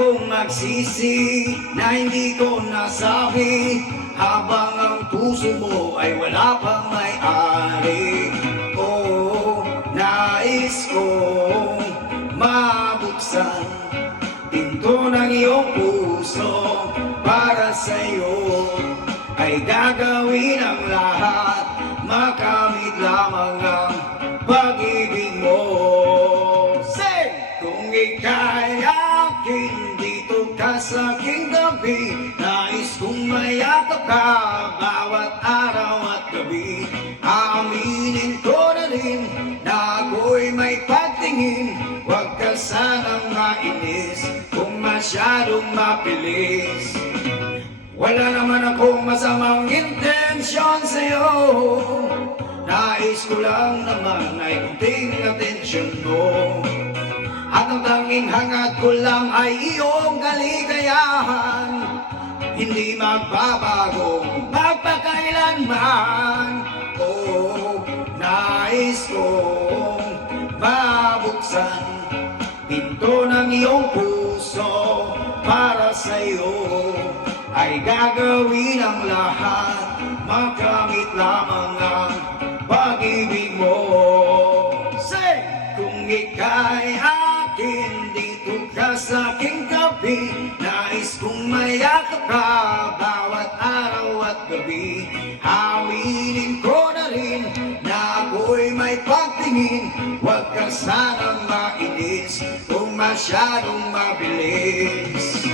akong magsisi na hindi ko nasabi, habang ang puso mo ay wala pang may-ari. Oh, nais kong mabuksan pinto ng iyong puso. Para sa'yo ay gagawin ang lahat, makamit lamang ang pag-ibig mo. Say! Kung ika'y akin, dito ka sa aking gabi, nais kong mayakap ka bawat araw at gabi. Aaminin ko na rin na ako'y may pagtingin, huwag ka sanang mainis kung masyadong mapilis. Wala naman akong masamang intensyon sa'yo, nais ko lang naman ay kunting atensyon mo. At ang tanging hangad ko lang ay iyong kaligayahan, hindi magbabago magpakailanman. Oh, nais kong mabuksan pinto ng iyong puso. Para sa'yo ay gagawin ang lahat, makamit lamang ang pag-ibig mo. Say! Kung ika'y akin, dito ka sa aking gabi, nais kong mayakap ka bawat araw at gabi. Aminin ko na rin na ako'y may pagtingin, huwag ka sanang mainis kung masyadong mabilis.